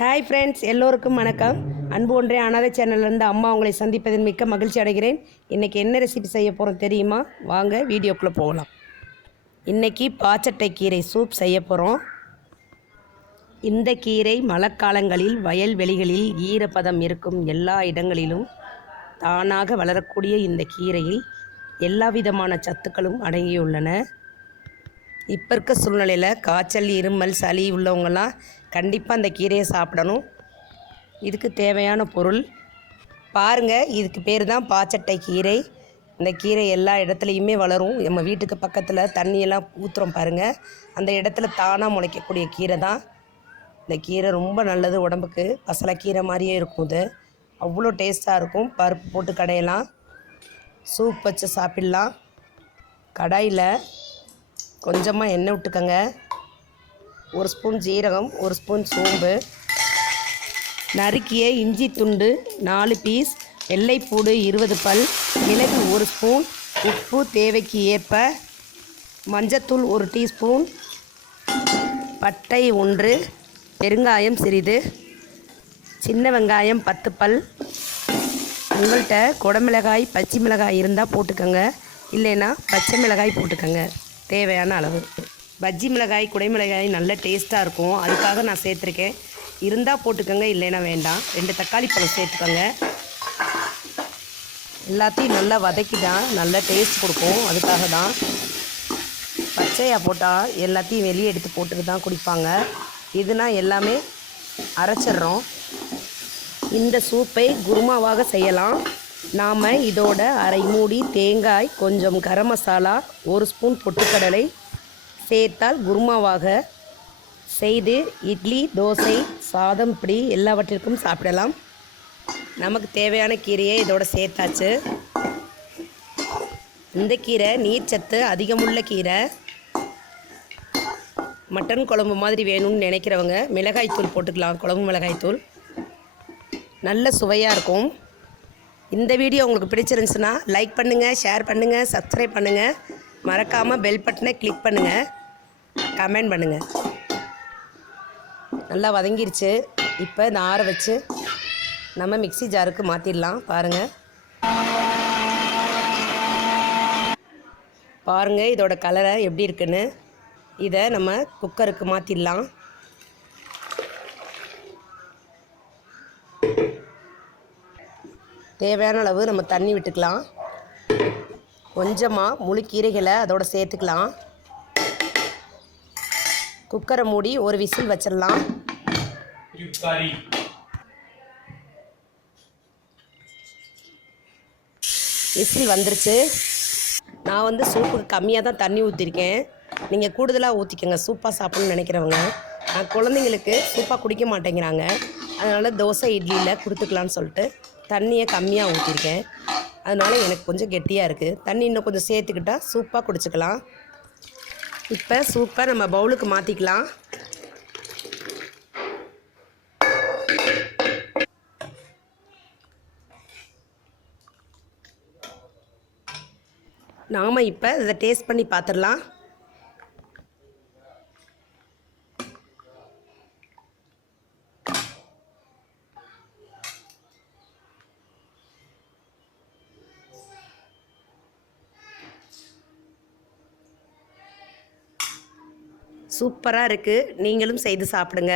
Hi friends, எல்லோருக்கும் வணக்கம். அன்பு ஒன்றே அனாதை சேனல்லேருந்து அம்மா உங்களை சந்திப்பதில் மிக்க மகிழ்ச்சி அடைகிறேன். இன்றைக்கி என்ன ரெசிபி செய்ய போகிறோம் தெரியுமா? வாங்க வீடியோக்குள்ளே போகலாம். இன்றைக்கி பாச்சட்டை கீரை சூப் செய்ய போகிறோம். இந்த கீரை மழைக்காலங்களில் வயல்வெளிகளில் ஈரப்பதம் இருக்கும் எல்லா இடங்களிலும் தானாக வளரக்கூடிய இந்த கீரையில் எல்லா விதமான சத்துக்களும் அடங்கியுள்ளன. இப்போ இருக்க சூழ்நிலையில் காய்ச்சல், இருமல், சளி உள்ளவங்கலாம் கண்டிப்பாக அந்த கீரையை சாப்பிடணும். இதுக்கு தேவையான பொருள் பாருங்கள். இதுக்கு பேர் தான் பாச்சட்டை கீரை. இந்த கீரை எல்லா இடத்துலையுமே வளரும். நம்ம வீட்டுக்கு பக்கத்தில் தண்ணியெல்லாம் ஊற்றுறோம் பாருங்கள், அந்த இடத்துல தானாக முளைக்கக்கூடிய கீரை தான் இந்த கீரை. ரொம்ப நல்லது உடம்புக்கு. பசலைக்கீரை மாதிரியே இருக்கும். இது அவ்வளோ டேஸ்ட்டாக இருக்கும். பருப்பு போட்டு கடையலாம், சூப் வச்சு சாப்பிட்லாம். கடாயில் கொஞ்சமாக எண்ணெய் விட்டுக்கங்க. 1 ஸ்பூன் ஜீரகம், 1 ஸ்பூன் சோம்பு, நறுக்கிய இஞ்சி துண்டு 4 பீஸ், வெள்ளைப்பூடு 20 பல், மிளகு 1 ஸ்பூன், உப்பு தேவைக்கு ஏற்ப, மஞ்சத்தூள் 1 டீஸ்பூன், பட்டை 1, பெருங்காயம் சிறிது, சின்ன வெங்காயம் 10 பல். உங்கள்கிட்ட குடமிளகாய், பச்சை மிளகாய் இருந்தால் போட்டுக்கோங்க, இல்லைன்னா பச்சை மிளகாய் போட்டுக்கோங்க தேவையான அளவு. பஜ்ஜி மிளகாய், குடைமிளகாய் நல்ல டேஸ்ட்டாக இருக்கும், அதுக்காக நான் சேர்த்துருக்கேன். இருந்தால் போட்டுக்கோங்க, இல்லைன்னா வேண்டாம். 2 தக்காளி பழம் சேர்த்துக்கோங்க. எல்லாத்தையும் நல்லா வதக்கி தான் நல்ல டேஸ்ட் கொடுக்கும், அதுக்காக தான். பச்சையாக போட்டால் எல்லாத்தையும் வெளியே எடுத்து போட்டுட்டு தான் குடிப்பாங்க. இதுனா எல்லாமே அரைச்சிட்றோம். இந்த சூப்பை குருமாவாக செய்யலாம். நாம் இதோட அரை மூடி தேங்காய், கொஞ்சம் கரம் மசாலா, 1 ஸ்பூன் பொட்டுக்கடலை சேர்த்தால் குருமாவாக செய்து இட்லி, தோசை, சாதம் இப்படி எல்லாவற்றிற்கும் சாப்பிடலாம். நமக்கு தேவையான கீரையை இதோட சேர்த்தாச்சு. இந்த கீரை நீர்ச்சத்து அதிகமுள்ள கீரை. மட்டன் குழம்பு மாதிரி வேணும்னு நினைக்கிறவங்க மிளகாய்த்தூள் போட்டுக்கலாம், குழம்பு மிளகாய்த்தூள். நல்ல சுவையாக இருக்கும். இந்த வீடியோ உங்களுக்கு பிடிச்சிருந்துச்சுன்னா லைக் பண்ணுங்கள், ஷேர் பண்ணுங்கள், சப்ஸ்கிரைப் பண்ணுங்கள். மறக்காமல் பெல் பட்டனை கிளிக் பண்ணுங்கள், கமெண்ட் பண்ணுங்கள். நல்லா வதங்கிருச்சு. இப்போ இந்த ஆற வச்சு நம்ம மிக்ஸி ஜாருக்கு மாற்றிடலாம். பாருங்கள் இதோட கலரை எப்படி இருக்குன்னு. இதை நம்ம குக்கருக்கு மாற்றிடலாம். தேவையான அளவு நம்ம தண்ணி விட்டுக்கலாம். கொஞ்சமாக முழு கீரைகளை அதோடு சேர்த்துக்கலாம். குக்கரை மூடி 1 விசில் வச்சிடலாம். விசில் வந்துருச்சு. நான் சூப்புக்கு கம்மியாக தான் தண்ணி ஊற்றிருக்கேன். நீங்கள் கூடுதலாக ஊற்றிக்கோங்க சூப்பாக சாப்பிட்ணுன்னு நினைக்கிறவங்க. நான் குழந்தைங்களுக்கு சூப்பாக குடிக்க மாட்டேங்கிறாங்க, அதனால் தோசை, இட்லியில் கொடுத்துக்கலான்னு சொல்லிட்டு தண்ணியை கம்மியாக ஊற்றிருக்கேன். அதனால் எனக்கு கொஞ்சம் கெட்டியாக இருக்குது. தண்ணி இன்னும் கொஞ்சம் சேர்த்துக்கிட்டால் சூப்பாக குடிச்சிக்கலாம். இப்போ சூப்பை நம்ம பவுலுக்கு மாற்றிக்கலாம். நாம் இப்போ இதை டேஸ்ட் பண்ணி பார்த்துடலாம். சூப்பராக இருக்குது. நீங்களும் செய்து சாப்பிடுங்க.